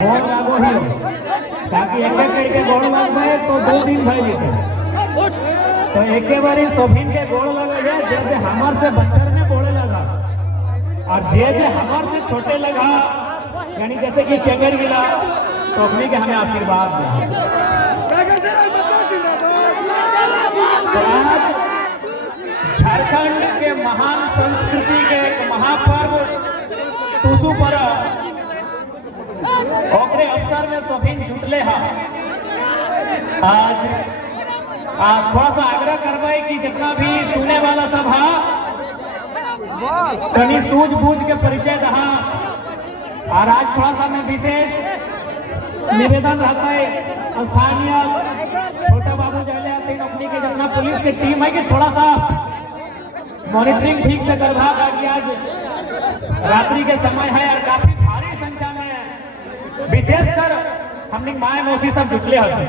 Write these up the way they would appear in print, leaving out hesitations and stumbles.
गोड़ लागो ही ताकि एक एक करके गोड़ लग गए तो 2 दिन भर जेते तो एक बारी सभी के गोड़ लगे जाए जैसे हमार से बच्चर में बोले लगा और जे हमार से छोटे लगा यानी जैसे कि चंगर गिला तो अपने के हमें आशीर्वाद दिया। झारखंड के महान संस्कृति के एक महापर्व टूसू पर्व ओकरे अवसर में सभी जुटले हैं। आज थोड़ा सा आग्रह करवाए कि जितना भी सुनने वाला सब है कहीं सूझबूझ के परिचय दहा और आज थोड़ा सा मैं विशेष निवेदन रहता है स्थानीय छोटे बाबू जले आते अपनी के जितना पुलिस की टीम है कि थोड़ा सा मॉनिटरिंग ठीक से करवा ताकि आज रात्रि के समय है और काफी भारी संख्या में विशेषकर हमने माए मौसी सब जुटले होते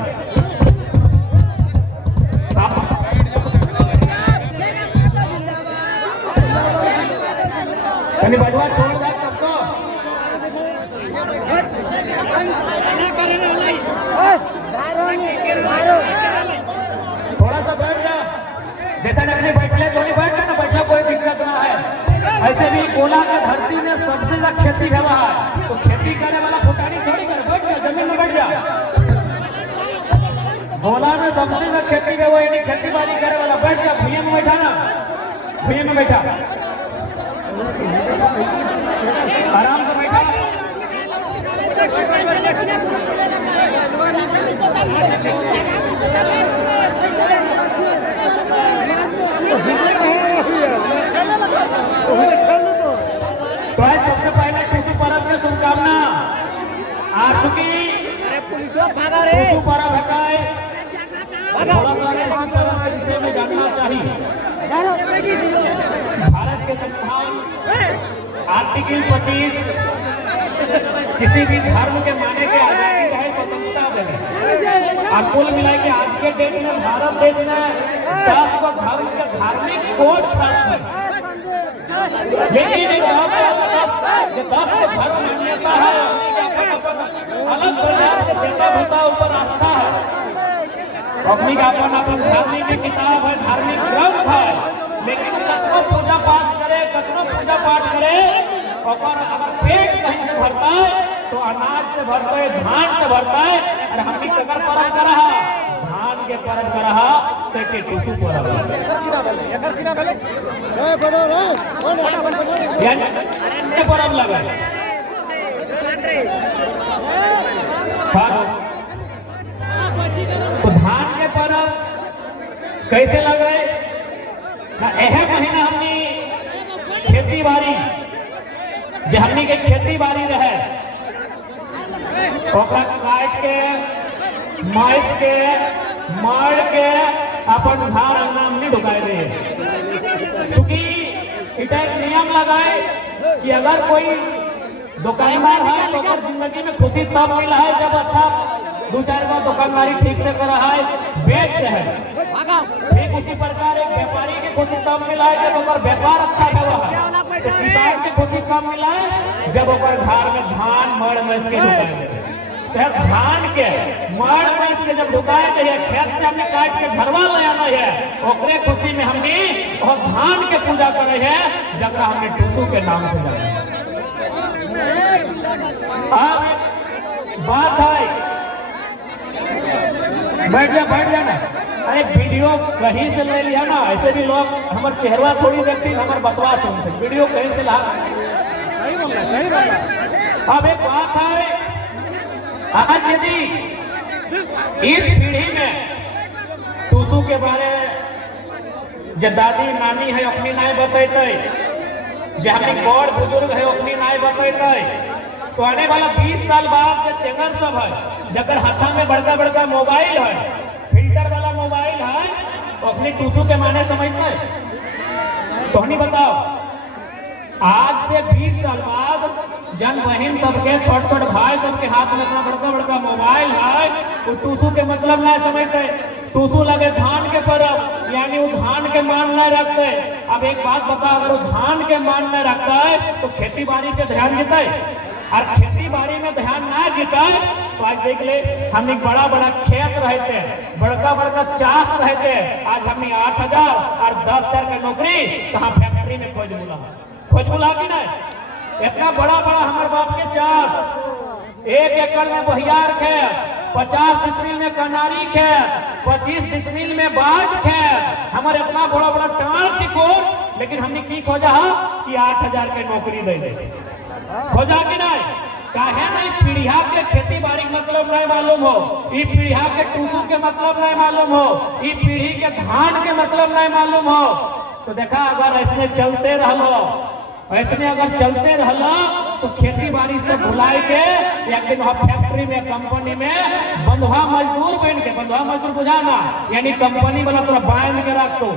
बजवा छोड़ जाए सबको थोड़ा सा बैठ जा जैसा नहीं बैठले तो नहीं बैठ ना बैठला कोई दिक्कत ना है। ऐसे भी कोला का धरती में सबसे ज्यादा खेती हुआ है तो खेती करने वाला फुटानी थोड़ी कर बैठ जा जमीन में बैठ जा। गोला में सबसे ज्यादा खेती है वो यानी खेती बाड़ी करे वाला बैठ जा भूया में बैठा ना भूया में बैठा आराम से बैठा। तो आज सबसे पहले टूसू पर्व में शुभकामना आ चुकी टूसू पर्व है विषय में जानना चाहिए। भारत के संविधान आर्टिकल 25 किसी भी धर्म के माने के आजादी है स्वतंत्रता दे और कुल मिला के आज के डेट में भारत देश में 10 को धर्म के धार्मिक कोड प्राप्त है लेकिन 10 को धर्म मान्यता है अलग प्रकार से देवता भूता ऊपर आस्था है अपनी का अपन धार्मिक किताब है धार्मिक ग्रंथ है लेकिन कतनो पूजा पाठ करे कतनो पूजा पाठ करे और अगर पेट कहीं से भरता है तो अनाज से भरता है धान से भरता है और हम भी ककर पर्व कर रहा धान के पर्व कर रहा से के टूसू पर्व यानी पर्व लगे तो धान के पर्व कैसे लगे यह महीना हमने खेती बाड़ी जो हमने के खेती बाड़ी रहे काट के माइस के मार के अपन धार हमने ढुकाए रहे चूंकि इतना एक नियम लगाए कि अगर कोई दुकानदार है तो जिंदगी में खुशी तब मिला है जब अच्छा 2-4 बार दुकानदारी ठीक से कर रहा है बेच रहे ठीक उसी प्रकार एक व्यापारी की खुशी तब मिला है जब ओकर व्यापार अच्छा हुआ है तो किसान की खुशी कब मिला है जब ओकर घर में धान मड़ मैस के दुकान धान के मड़ मैस के जब दुकान के खेत से हमने काट के घरवा ले आना है ओकरे खुशी में हमने और धान के पूजा करे है जब हमने टूसू के नाम से जाना। अब बात है बैठ जा ना अरे वीडियो कहीं से ले लिया ना ऐसे भी लोग हमारे चेहरा थोड़ी देखती हमारे बतवा सुनते वीडियो कहीं से ला अब एक बात है आज यदि इस पीढ़ी में टूसू के बारे जो दादी नानी है अपनी नाई बतेते जो हमारी बड़ बुजुर्ग है अपनी नाई बतेते तो आने वाला 20 साल बाद जो चेंगर सब है जब हाथा में बड़का बड़का मोबाइल है फिल्टर वाला मोबाइल है तो अपनी टूसू के माने समझते हैं तो नहीं बताओ आज से 20 साल बाद जन बहन सबके छोट भाई सबके हाथ में इतना बड़का बड़का मोबाइल है तो टूसू के मतलब नहीं समझते टूसू लगे धान के पर्व यानी वो धान के मान नहीं रखते। अब एक बात बताओ अगर वो धान के मान नहीं रखता है तो खेती बाड़ी पे ध्यान देता है और खेती बाड़ी में ध्यान ना जीता तो आज देख ले हमने बड़ा बड़ा खेत रहते, बड़का बड़का चास रहते, आज हमने 8,000 और 10,000 की नौकरी कहाँ फैक्ट्री में खोज बुला की नहीं। इतना बड़ा बड़ा हमारे बाप के चास, 1 एकड़ में बहियार खेत, 50 डिसमिल में कनारी खेत, 25 डिसमिल में बाज खेत, हमारे इतना बड़ा बड़ा टांग टिकोर, लेकिन हमने की खोजा कि 8,000 की नौकरी दे दे। खोजा कि नहीं? काहे नहीं? पीढ़िया के खेती बाड़ी मतलब नहीं मालूम हो, ई पीढ़िया के टूसू के मतलब नहीं मालूम हो, ई पीढ़ी के धान के मतलब नहीं मालूम हो। तो देखा अगर ऐसे चलते रहलो, ऐसे अगर चलते रहलो तो खेती बाड़ी से भुलाई के एक दिन वहाँ फैक्ट्री में कंपनी में बंधुआ मजदूर बन के, बंधुआ मजदूर बुझाना यानी कंपनी वाला तोरा बांध के रख दो,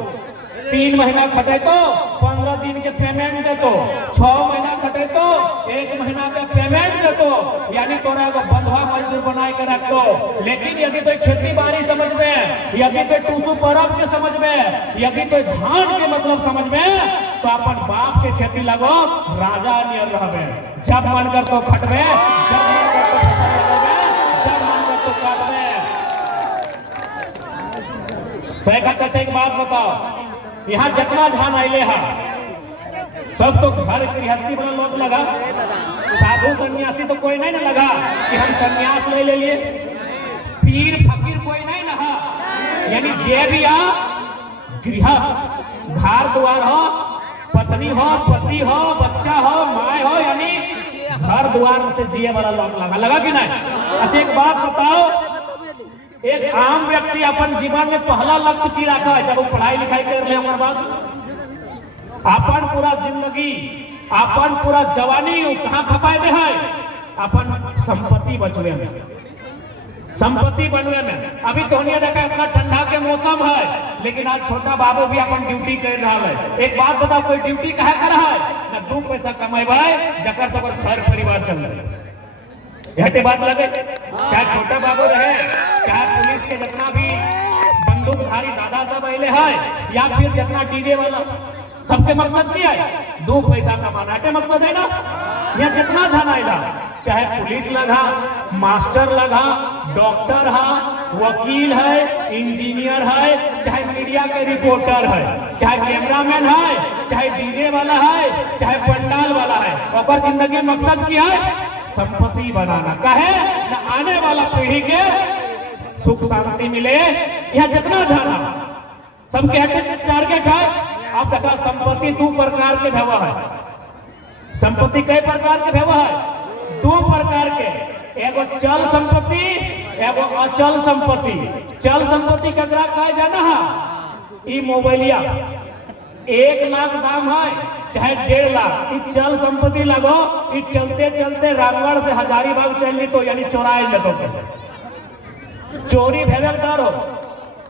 3 महीना खटे तो 15 दिन के पेमेंट दे तो, 6 महीना खटे तो 1 महीना के पेमेंट दे तो, यानी तोरा को बंधुआ मजदूर बना के रख दो। लेकिन यदि तो खेती बाड़ी समझ में, यदि तो टूसू परब के समझ में, यदि तो धान के मतलब समझ में, तो अपन बाप के खेती लगो राजा नियर रहबे। जब मन कर तो खटबे, जब मन कर तो फसल लगाबे, जब मन कर तो काटबे। सही कहता एक बात बताओ, यहाँ जितना धान आइले है सब तो घर गृहस्थी वाला लोग लगा, साधु सन्यासी तो कोई नहीं ना लगा कि हम सन्यास ले लिए, पीर फकीर कोई नहीं ना, यानी जे भी आ गृहस्थ, घर द्वार हो, पत्नी हो, पति हो, बच्चा हो, माए हो, यानी घर द्वार से जिए वाला लोग लगा कि नहीं। अच्छा एक बात बताओ, एक आम व्यक्ति अपन जीवन में पहला लक्ष्य की रखा है जब वो पढ़ाई लिखाई कर ले, हमारे बाद अपन पूरा जिंदगी, अपन पूरा जवानी कहाँ खपाए दे है, अपन संपत्ति बचवे में, संपत्ति बनवे में। अभी तो देखा इतना ठंडा के मौसम है, लेकिन आज छोटा बाबू भी अपन ड्यूटी कर रहा है। एक बात बताओ, कोई ड्यूटी कहा कर रहा है ना, 2 पैसा कमेबे जकर सब घर परिवार चल रहे हटे बात लगे, चाहे छोटा बाबू रहे, चाहे पुलिस के जितना भी बंदूकधारी दादा सब अले है, या फिर जितना डीजे वाला, सबके मकसद क्या है? 2 पैसा कमाना है मकसद है ना। या जितना धन आएगा, चाहे पुलिस लगा, मास्टर लगा, डॉक्टर है, वकील है, इंजीनियर है, चाहे मीडिया के रिपोर्टर है, चाहे कैमरामैन है, चाहे डीजे वाला है, चाहे पंडाल वाला है, और जिंदगी मकसद क्या है? संपत्ति बनाना। कहे न आने वाला पीढ़ी के सुख शांति मिले, यह जितना जाना सबके टारगेट है। आप देखा संपत्ति 2 प्रकार के भेवा है, संपत्ति कई प्रकार के भेवा है? 2 प्रकार के, एगो चल संपत्ति, एगो अचल संपत्ति। चल संपत्ति ककरा कहा जाना है? ई मोबाइलिया 1 लाख दाम है चाहे 1.5 लाख, ई चल संपत्ति लगो, ई चलते चलते रामगढ़ से हजारीबाग चल तो यानी चोराए ले तो चोरी भेजल डर हो,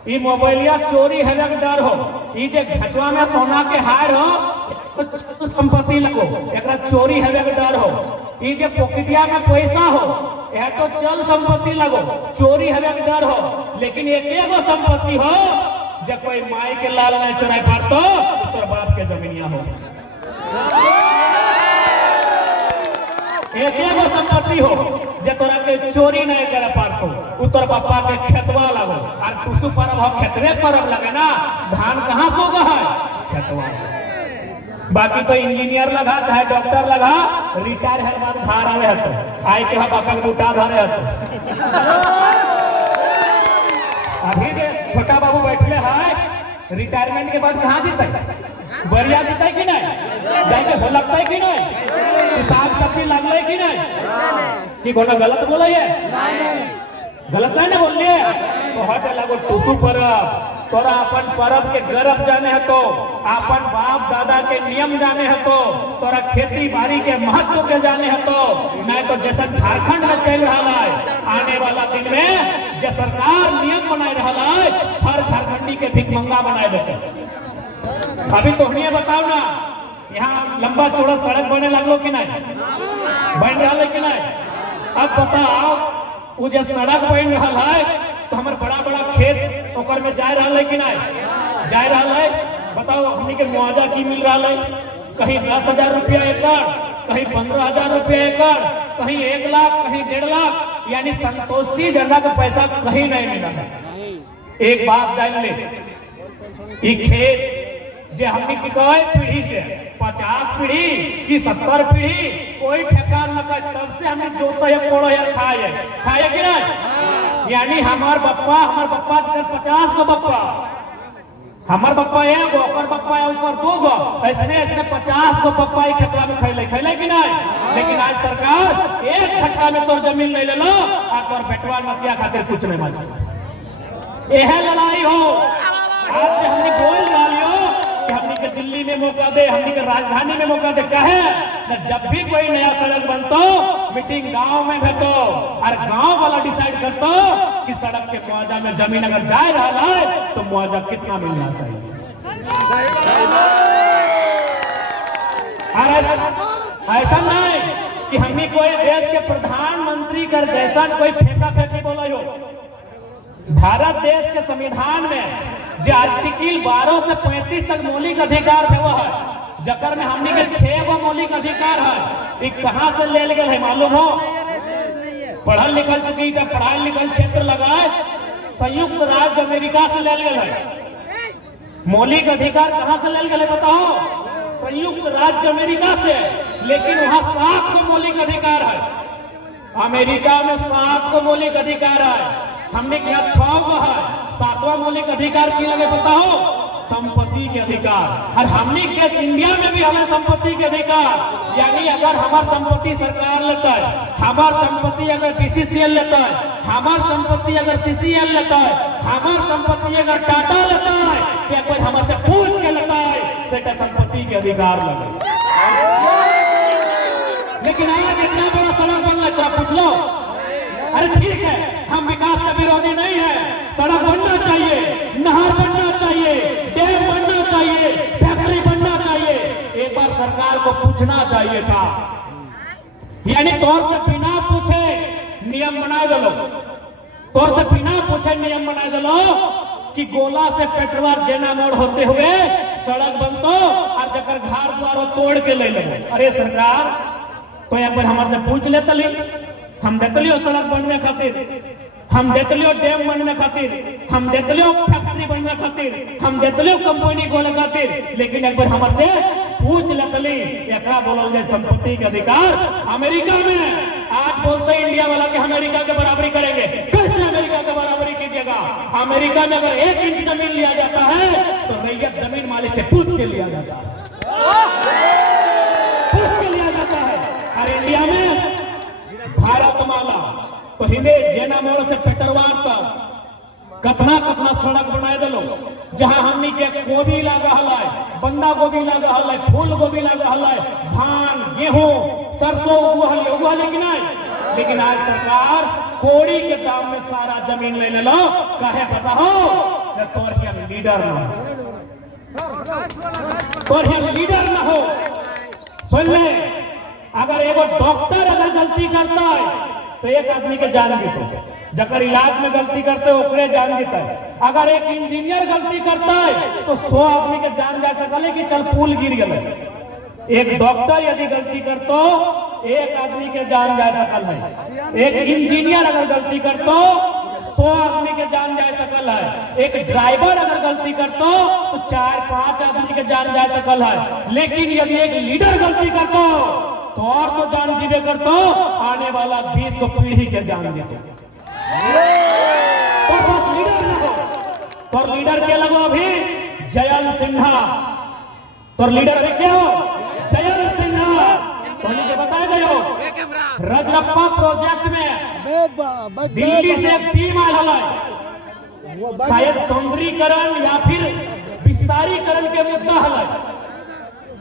ई मोबाइलिया चोरी हेलक डर हो, ई जे घचवा में सोना के हार हो तो संपत्ति लगो, एकरा चोरी हेलक डर हो। ई जे पॉकेटिया में पैसा हो यह तो चल संपत्ति लगो, चोरी हेलक डर हो। लेकिन एकेगो संपत्ति हो, जब कोई माई के लाल नहीं चुराई पारतो तो बाप के जमीनिया हो। एकेगो संपत्ति हो जे तोरा के चोरी नहीं करे पारतो, उतर पापा के खेतवा लगो। और टूसू परब हो, खेतवे परब लगे ना, धान कहाँ सोगा है? खेतवा। बाकी तो इंजीनियर लगा चाहे डॉक्टर लगा, रिटायर है बाद घर आवे है तो आई के बापा के उठा धरे है तो। अभी छोटा बाबू बैठले है, रिटायरमेंट के बाद कहाँ जीते? बढ़िया जीते कि नहीं? जाके हो लगता है कि नहीं? हिसाब सब्जी लगल कि नहीं? कि कोनो गलत बोला है? गलत नहीं ना बोलिए। तो हट लगो टूसू परब, तोरा अपन परब के गरब जाने है तो, अपन बाप दादा के नियम जाने है तो, तोरा खेती बाड़ी के महत्व के जाने है तो, नहीं तो जैसा झारखंड में चल रहा है आने वाला दिन में जो सरकार नियम बनाए रहा है, हर झारखंडी के भिखमंगा बनाए देते। अभी तो बताओ ना, यहाँ लंबा चौड़ा सड़क बने लगलो कि नहीं? बन रहा है कि नहीं? अब बताओ वो जो सड़क बन रहा है तो हमारे बड़ा बड़ा खेत ओकर में जा रहा है कि नहीं? जा रहा है। बताओ हमनी के मुआवजा की मिल रहा है? कहीं 10,000 रुपया एकड़, कहीं 15,000 रुपया एकड़, कहीं 1 लाख, कहीं 1.5 लाख, यानी संतोषजनक पैसा कहीं नहीं मिला है। एक बात जान ले, ये खेत जे हमने की कहे पीढ़ी से 50 पीढ़ी कि 70 पीढ़ी कोई ठेकान न कर, तब से हमें जोतो है, कोड़ो है, खाए कि नहीं? यानी हमार बप्पा 50 को बप्पा, हमार बप्पा 1 गो, ओकर बप्पा है ऊपर 2 गो, ऐसने 50 को बप्पा ही खेतवा में खैले कि नहीं? लेकिन आज सरकार एक छक्का में तोर जमीन ले लो और तोर बेटवा नतिया खातिर कुछ नहीं मांगे। यह लड़ाई हो आज से हमने बोल डालियो कि हमने के दिल्ली में मौका दे, हमने के राजधानी में मौका दे, कहे न जब भी कोई नया सड़क बनतो मीटिंग गांव में भेतो और गांव वाला डिसाइड करतो कि सड़क के मुआवजा में जमीन अगर जा रहा है तो मुआवजा कितना मिलना चाहिए। ऐसा नहीं कि हमने कोई देश के प्रधानमंत्री कर जैसा कोई फेंका फेंकी बोला हो। भारत देश के संविधान में जो आर्टिकल 12 से 35 तक मौलिक अधिकार है, वह है जकर में हमने के 6 गो मौलिक अधिकार है। कहां से ले गए है मालूम हो? पढ़ल लिखल चुकी पढ़ाई लिखल क्षेत्र लगाए संयुक्त राज्य अमेरिका से ले गए है। मौलिक अधिकार कहां से ले गए बताओ? संयुक्त राज्य अमेरिका से। लेकिन वहां 7 गो मौलिक अधिकार है, अमेरिका में 7 गो मौलिक अधिकार है, हमने क्या 6 गो है। 7वां मौलिक अधिकार की लगे बताओ? संपत्ति के अधिकार। और हमने के इंडिया में भी हमें संपत्ति के अधिकार, यानी अगर हमार संपत्ति सरकार लेता है, हमार संपत्ति अगर बीसीसीएल लेता है, हमार संपत्ति अगर सीसीएल लेता है, हमार संपत्ति अगर टाटा लेता है, क्या कोई हमारे पूछ के लेता है सेटा संपत्ति के अधिकार लगे। लेकिन आज इतना बड़ा सड़क बन रहा है, पूछ लो। अरे ठीक है, हम विकास का विरोधी नहीं है, सड़क बनना चाहिए, नहर बनना चाहिए, डैम बनना चाहिए, फैक्ट्री बनना चाहिए। एक बार सरकार को पूछना चाहिए था, यानी तौर से बिना पूछे नियम बना दो, तौर से बिना पूछे नियम बना दो कि गोला से पेटवार जेना मोड़ होते हुए सड़क बनतो और जकर घर द्वार तोड़ के ले लो। अरे सरकार तो यहाँ पर हमारे से पूछ लेते ली, हम देख लियो सड़क बनने खातिर, हम देख लियो डैम बनने खातिर, हम देख लियो फैक्ट्री बनने खातिर, हम देख लियो कंपनी खोले खातिर, लेकिन एक बार हमारे से पूछ लेतली एकरा बोलल जाए संपत्ति के अधिकार। अमेरिका में आज बोलते इंडिया वाला कि अमेरिका के बराबरी करेंगे। कैसे अमेरिका के बराबरी कीजिएगा? अमेरिका में अगर 1 इंच जमीन लिया जाता है तो रैयत जमीन मालिक से पूछ के लिया जाता है, पूछ के लिया जाता है। और इंडिया में भारतमाला तो हिंदे जेना मोड़ से पेटरवार तक कतना सड़क बनाए दलो, जहां हमनी के गोभी लगा है, बंदा गोभी लगा है, फूल गोभी लगा है, धान गेहूं सरसों उगल कि नहीं? लेकिन आज सरकार कोड़ी के दाम में सारा जमीन ले लो, कहे बताओ तोर लीडर न हो, तोर लीडर न हो। सुन ले, अगर एगो डॉक्टर अगर गलती करता है तो 1 आदमी के जान जीते, जकर इलाज में गलती करते ओकरे जान जीता है। अगर एक इंजीनियर गलती करता है तो 100 आदमी के जान जा सकले कि चल पुल गिर गए। एक डॉक्टर यदि गलती करतो 1 आदमी के जान जा सकल है। एक इंजीनियर अगर गलती करतो 100 आदमी के जान जा सकल है। एक ड्राइवर अगर गलती करतो तो 4-5 आदमी के जान जा सकल है। लेकिन यदि एक लीडर गलती करतो तो और तो जान जीवे करतो, आने वाला 20 को पीढ़ी के जान जीते। तो बस लीडर लगो, तो लीडर क्या लगो? अभी जयंत सिन्हा, तो लीडर अभी क्या हो? जयंत सिन्हा। तो मुझे बताया गया रजरप्पा प्रोजेक्ट में दिल्ली से एक टीम आयल है, शायद सौंदर्यीकरण या फिर विस्तारीकरण के मुद्दा है।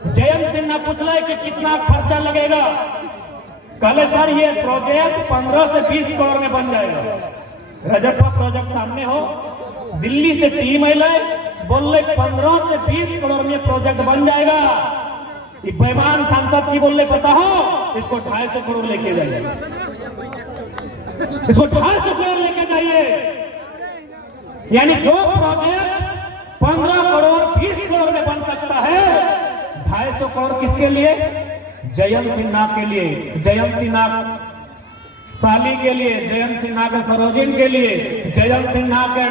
जयंत सिन्हा पूछले कि कितना खर्चा लगेगा? कहले सर ये प्रोजेक्ट 15 से 20 करोड़ में बन जाएगा। रजरप्पा प्रोजेक्ट सामने हो, दिल्ली से टीम आए, बोले 15 से 20 करोड़ में प्रोजेक्ट बन जाएगा। बेईमान सांसद की बोले पता हो, इसको 250 करोड़ लेके जाइए, इसको 250 करोड़ लेके जाइए। यानी जो प्रोजेक्ट 15 करोड़ 20 करोड़ में बन सकता है, 250 करोड़ किसके लिए? जयंत सिन्हा के लिए। जयंत सिन्हा साली के लिए, जयंत सिन्हा के सरोजिन के लिए, जयंत सिन्हा के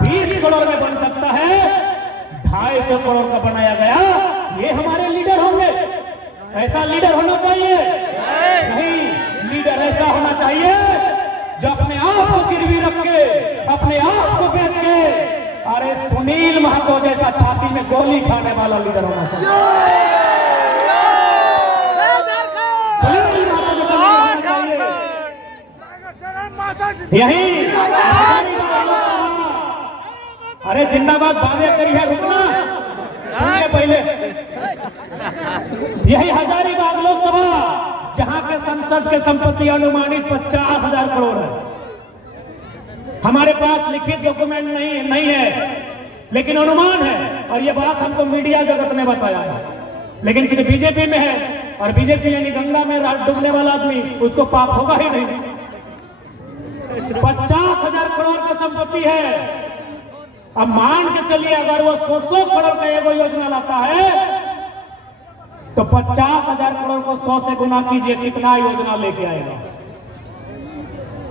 20 करोड़ में बन सकता है, 250 करोड़ का बनाया गया, ये हमारे लीडर होंगे? ऐसा लीडर होना चाहिए? नहीं, लीडर ऐसा होना चाहिए जो अपने आप को गिरवी रख के, अपने आप को बेच के, अरे सुनील महतो जैसा छाती में गोली खाने वाला लीडर होना चाहिए। सुनील महतो जैसा होना चाहिए। यही अरे जिंदाबाद बातें करी है, रुकना सुनिए पहले। यही हजारीबाग लोकसभा जहां के संसद के संपत्ति अनुमानित 50,000 करोड़ है। हमारे पास लिखित डॉक्यूमेंट नहीं है, लेकिन अनुमान है, और ये बात हमको मीडिया जगत ने बताया है। लेकिन जिन बीजेपी में है, और बीजेपी यानी गंगा में डूबने वाला आदमी, उसको पाप होगा ही नहीं। 50,000 करोड़ की संपत्ति है। अब मान के चलिए अगर वो 100 करोड़ का एगो योजना लाता है, तो 50,000 करोड़ को 100 से गुना कीजिए, कितना योजना लेके आएगा?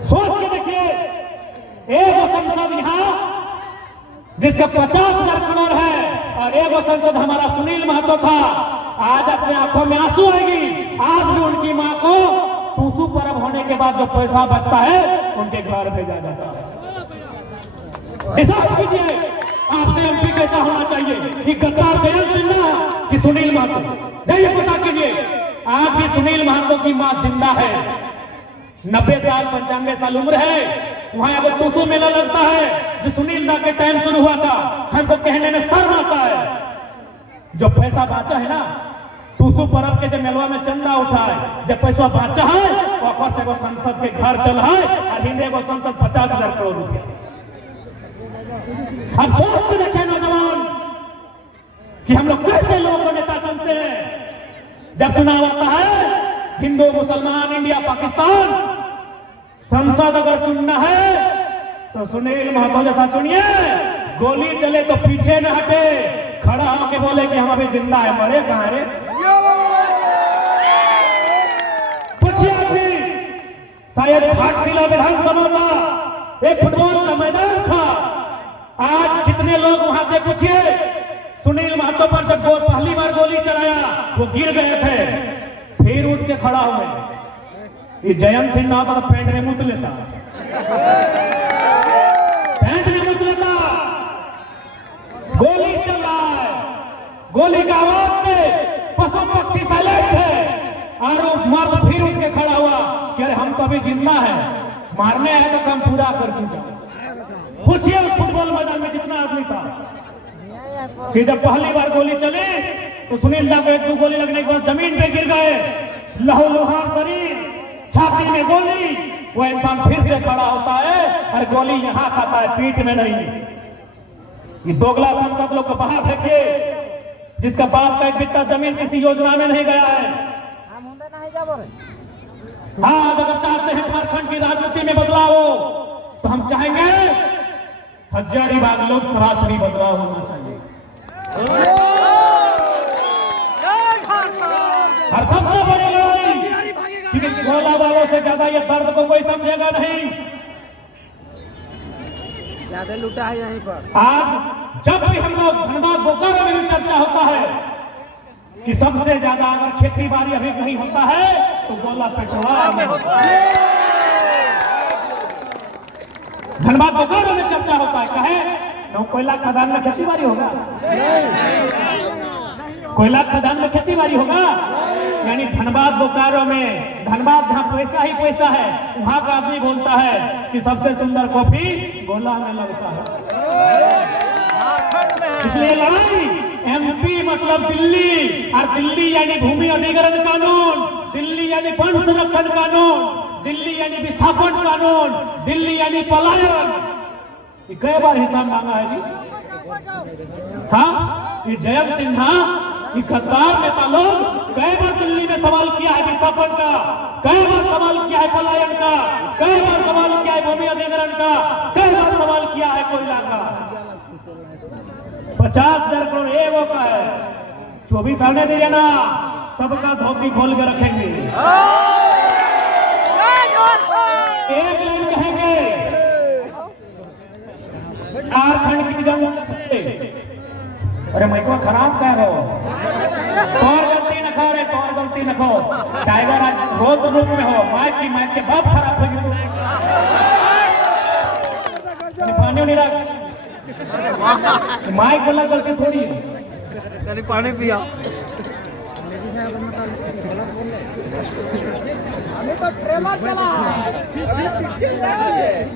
सोच के देखिए। एगो संसद यहाँ जिसका 50,000 करोड़ है, और एगो संसद हमारा सुनील महतो था, आज अपने आंखों में आंसू आएगी। आज भी उनकी मां को टूसू पर्व होने के बाद जो पैसा बचता है, उनके घर भेजा जाता है। डिसाइड कीजिए आपने एमपी कैसा होना चाहिए, कि गद्दार जयंत सिन्हा कि सुनील महतो? जाइए पता कीजिए। आज भी सुनील महतो की मां जिंदा है, 90 साल 95 साल उम्र है। वहां अब टूसू मेला लगता है, जो सुनील दा के टाइम शुरू हुआ था। हमको कहने में शर्म आता है, जो पैसा बाचा है ना, टूसू पर्व के जब मेलवा में चंदा उठा है, जब पैसा बाचा है, वापस एगो संसद के घर चल है, और हिंदे को संसद 50,000 करोड़ रुपया। अब सोच के देखें नौजवान कि हम लोग कैसे लोगों को नेता चुनते हैं। जब चुनाव आता है, हिंदू मुसलमान इंडिया पाकिस्तान, संसद अगर चुनना है तो सुनील महतो जैसा चुनिए। गोली चले तो पीछे न हटे, खड़ा होके बोले कि हम अभी जिंदा है, मरे कहां रे? पूछिए अभी, शायद घाटशिला विधानसभा था, एक फुटबॉल का मैदान था। आज जितने लोग वहां थे, पूछिए सुनील महतो पर जब पहली बार गोली चलाया, वो गिर गए थे, फिर उठ के खड़ा हो गए। ये जयंत सिन्हा तो पैंट में मुत लेता, पैंट में मुत लेता। गोली चल रहा है, गोली का आवाज से पशु पक्षी साइलेंट है, और मर्द फिर उठ के खड़ा हुआ कि अरे हम तो अभी जिंदा है, मारने है तो काम पूरा कर चुका। पूछिए उस फुटबॉल मैदान में जितना आदमी था, कि जब पहली बार गोली चली तो सुनील दा को 1-2 गोली लगने के बाद जमीन पे गिर गए, लहूलुहान शरीर, छाती में गोली। वो इंसान फिर से खड़ा होता है, और गोली यहां खाता है, पीठ में नहीं। ये दोगला संसद लोग को बाहर फेंकिए, जिसका बाप का एक बित्ता जमीन किसी योजना में नहीं गया है। हाँ, अगर चाहते हैं झारखंड की राजनीति में बदलाव हो, तो हम चाहेंगे हजारीबाग लोकसभा से भी बदलाव होना चाहिए। और सबसे बड़ी लड़ाई, गोला वालों से ज्यादा ये दर्द को कोई समझेगा नहीं। ज्यादा लूटा है यहीं पर। आज जब भी हम लोग धनबाद बोकारो में भी चर्चा होता है कि सबसे ज्यादा अगर खेती बाड़ी अभी कहीं होता है तो गोला पेट्रोल में होता है। धनबाद बोकारो में चर्चा होता है, कहे तो कोयला खदान में खेती बाड़ी होगा, कोयला खदान में खेती बाड़ी होगा। यानी धनबाद बोकारो में, धनबाद जहां पैसा ही पैसा है, वहां का आदमी बोलता है कि सबसे सुंदर कॉफी गोला में लगता है। इसलिए लड़ाई एमपी मतलब दिल्ली, और दिल्ली यानी भूमि अधिग्रहण कानून, दिल्ली यानी वन संरक्षण कानून, दिल्ली यानी विस्थापन कानून, दिल्ली यानी पलायन। कई बार हिसाब मांगा है जी। हाँ, ये जयंत सिन्हा, ये गद्दार नेता लोग कई बार दिल्ली में सवाल किया है विस्थापन का, कई बार सवाल किया है पलायन का, कई बार सवाल किया है भूमि अधिग्रहण का, कई बार सवाल किया है कोयला का। 50,000 करोड़ एगो का है, 24 आने दीजिए ना, सबका धोती खोल के रखेंगे। एक लाइन कहेंगे, झारखंड की जंग से। अरे मैं को खराब कह रहे हो, तोर गलती न खो रे, तोर गलती न खो। टाइगर आज रोज रूप में हो, माइक के बाप खराब हो गई। पानी नहीं रख, माइक वाला गलती थोड़ी है। पानी पिया। तो ट्रेलर चला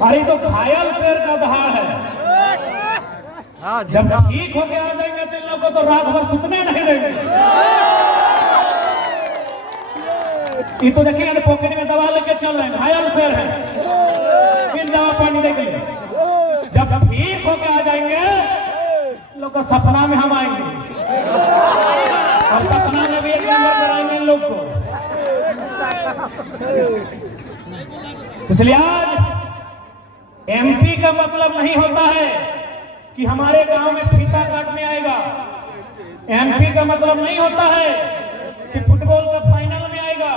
अरे तो घायल शेर का दहाड़ है। जब ठीक होके आ जाएंगे तो इन लोगों को तो रात भर सुतने नहीं देंगे। ये तो देखिए पॉकेट में दवा लेके चल रहे हैं, घायल शेर है, फिर दवा पानी देंगे। जब ठीक होके आ जाएंगे लोग को सपना में हम आएंगे और सपना में भी एक नंबर कराएंगे इन लोग को। इसलिए आज एमपी का मतलब नहीं होता है कि हमारे गांव में फीता काटने आएगा। एमपी का मतलब नहीं होता है कि फुटबॉल का फाइनल में आएगा।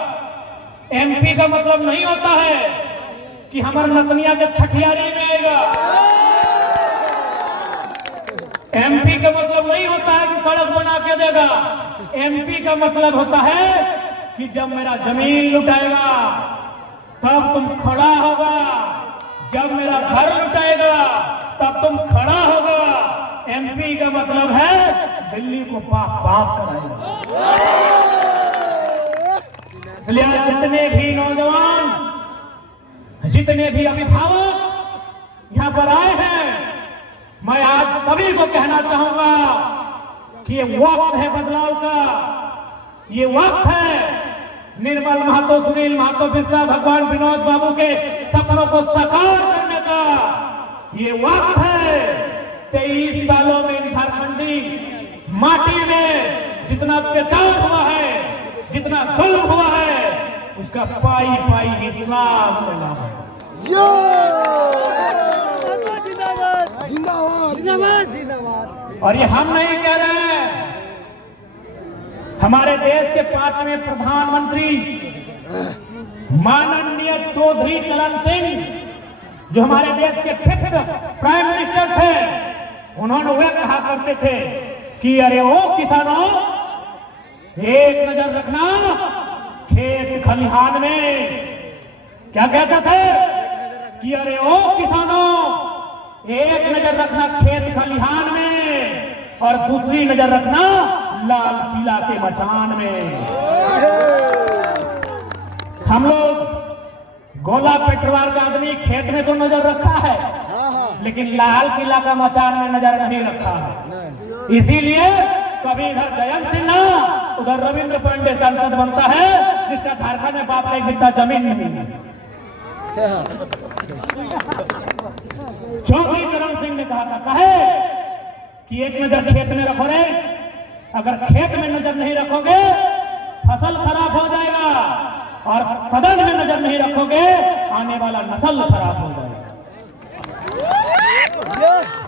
एमपी का मतलब नहीं होता है कि हमारे नतनिया के छठियारी में आएगा। एमपी का मतलब नहीं होता है कि सड़क बना के देगा। एमपी का मतलब होता है कि जब मेरा जमीन लुटाएगा तब तुम खड़ा होगा, जब मेरा घर लुटाएगा तब तुम खड़ा होगा। एमपी का मतलब है दिल्ली को पाप पाप कराएगा। इसलिए जितने भी नौजवान, जितने भी अभिभावक यहाँ पर आए हैं, मैं आज सभी को कहना चाहूंगा कि ये वक्त है बदलाव का। ये वक्त है निर्मल महतो, सुनील महतो, बिरसा भगवान, विनोद बाबू के सपनों को साकार करने का। ये वक्त है 23 सालों में झारखंडी माटी में जितना अत्याचार हुआ है, जितना जुल्म हुआ है, उसका पाई पाई हिसाब मिला है। और ये हम नहीं कह रहे हैं, हमारे देश के 5वें प्रधानमंत्री माननीय चौधरी चरण सिंह, जो हमारे देश के 5th प्राइम मिनिस्टर थे, उन्होंने वह कहा करते थे कि अरे ओ किसानों, एक नजर रखना खेत खलिहान में। क्या कहते थे कि अरे ओ किसानों, एक नजर रखना खेत खलिहान में और दूसरी नजर रखना लाल किला के मचान में। हम लोग गोला पेटवार का आदमी खेत में तो नजर रखा है, लेकिन लाल किला का मचान में नजर नहीं रखा है। इसीलिए कभी इधर जयंत सिन्हा, उधर रविंद्र पांडे सांसद बनता है, जिसका झारखंड में बाप का एक बित्ता जमीन नहीं है। चौधरी चरण सिंह ने कहा था, कहे कि एक नजर खेत में रखो रे, अगर खेत में नजर नहीं रखोगे फसल खराब हो जाएगा, और सदन में नजर नहीं रखोगे आने वाला नस्ल खराब हो जाएगा।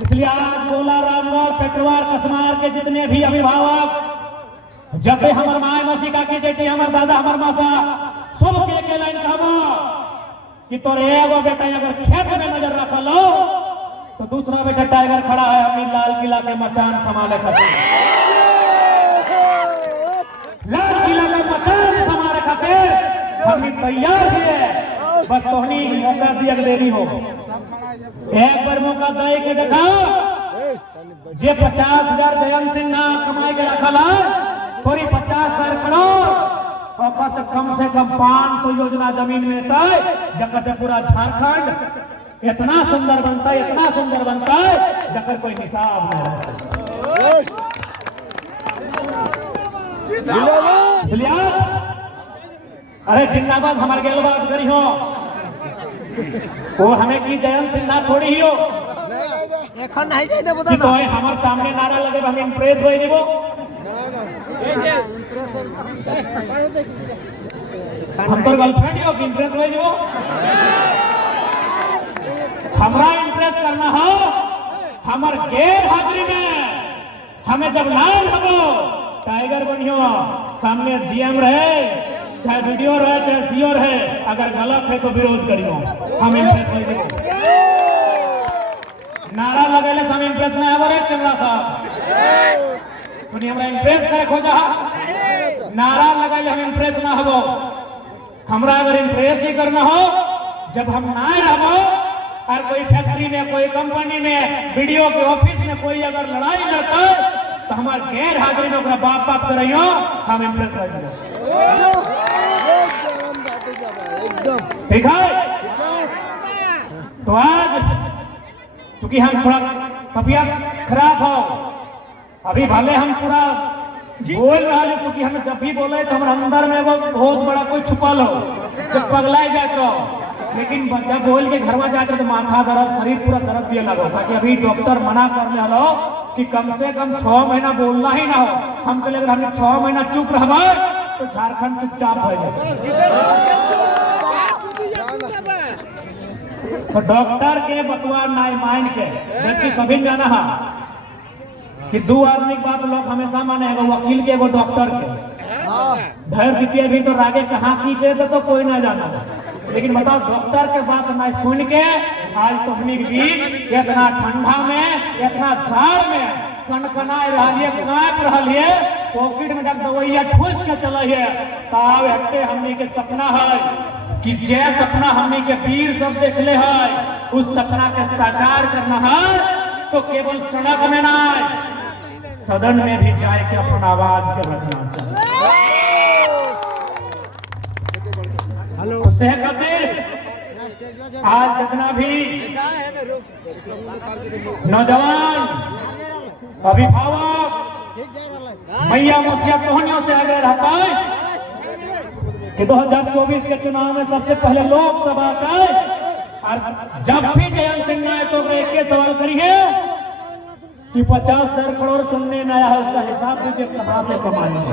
इसलिए आज गोला, रामगढ़, पेटवार, कसमार के जितने भी अभिभावक, जब भी हमार माए मौसी काकी जेठी, हमार दादा, हमार मासा, सब के लाइन कहबो कि तोरे एगो बेटा अगर खेत में नजर रख लो तो दूसरा बेटा टाइगर खड़ा है अपनी लाल किला के मचान संभाले खातिर। लाल किला का मचान संभाले खातिर हम तैयार है, बस तोहनी मौका दिया देरी हो। एक बार मौका दे के देखा, जे 50,000 जयंत सिन्हा कमाई के रखल है, थोड़ी 50,000 करोड़ और कम से कम 500 योजना जमीन में तय, जकर पूरा झारखंड इतना सुंदर बनता है, इतना सुंदर बनता है, जकर कोई हिसाब नहीं। अरे जिंदाबाद हमारे गेल बात करी हो, वो हमें की जयंत सिन्हा थोड़ी ही हो कि तो हमारे सामने नारा लगे हम इम्प्रेस हो जीवो। हम तो गर्लफ्रेंड हो कि इम्प्रेस हो जीवो। हमरा इम्प्रेस करना हो हमार गैर हाजिरी में, हमें जब लाल हो टाइगर बनियो, सामने जीएम रहे, चाहे वीडियो रहे, चाहे सीओ रहे, अगर गलत है तो विरोध करियो। हम इम्प्रेस नहीं करो, नारा लगेले से हम इम्प्रेस नहीं हमारे चंद्रा साहब तो हमरा इम्प्रेस करे खोजा, नारा लगेले हम इम्प्रेस ना हबो। हमरा अगर इम्प्रेस ही करना हो, जब हम ना रहो और कोई फैक्ट्री में, कोई कंपनी में, वीडियो के ऑफिस में कोई अगर लड़ाई लड़ता तो हमारे गैर हाजिरी में ओकरा बाप बाप करियो, हम इम्प्रेस कर दियो। ठीक है? तो आज चूंकि हम थोड़ा तबीयत खराब हो, अभी भले हम पूरा बोल रहा है, क्योंकि हम जब भी बोले तो हमारे अंदर में वो बहुत बड़ा कोई छुपल हो, जब पगला जाते हो, लेकिन जब बोल के घर में जाकर तो माथा दर्द, शरीर पूरा दर्द दिए लगो। ताकि अभी डॉक्टर मना कर ले लो कि कम से कम 6 महीना बोलना ही ना हो। हम कहले अगर हमने 6 महीना चुप रह तो झारखंड चुपचाप हो जाए। तो डॉक्टर के बतवा नाई मान के, जबकि सभी जाना है कि 2 आदमी की बात लोग हमेशा माने, एगो वकील के, एगो डॉक्टर के। भर दीजिए भी तो रागे कहाँ की थे तो कोई ना जाना, लेकिन बताओ डॉक्टर के बात ना सुन के आज तो अपनी बीच इतना ठंडा में, इतना झाड़ में कनकना रहिए, कांप रहिए, पॉकेट में दवाइया ठूस के चलिए। तब हटे हमनी के सपना है कि जे सपना हमनी के वीर सब देखले है, उस सपना के साकार करना है तो केवल सड़क में ना, सदन में भी जाए के अपन आवाज के रखना चाहिए। उससे आज जितना भी नौजवान, अभिभावक, मैया मुसिया तोहनियों से आगे रहता है कि 2024 के चुनाव में सबसे पहले लोकसभा का, और जब भी जयंत सिंह आए तो एक ही सवाल करिए कि 50,000 करोड़ सुनने में आया है, उसका हिसाब दीजिए कहां से कमाएंगे।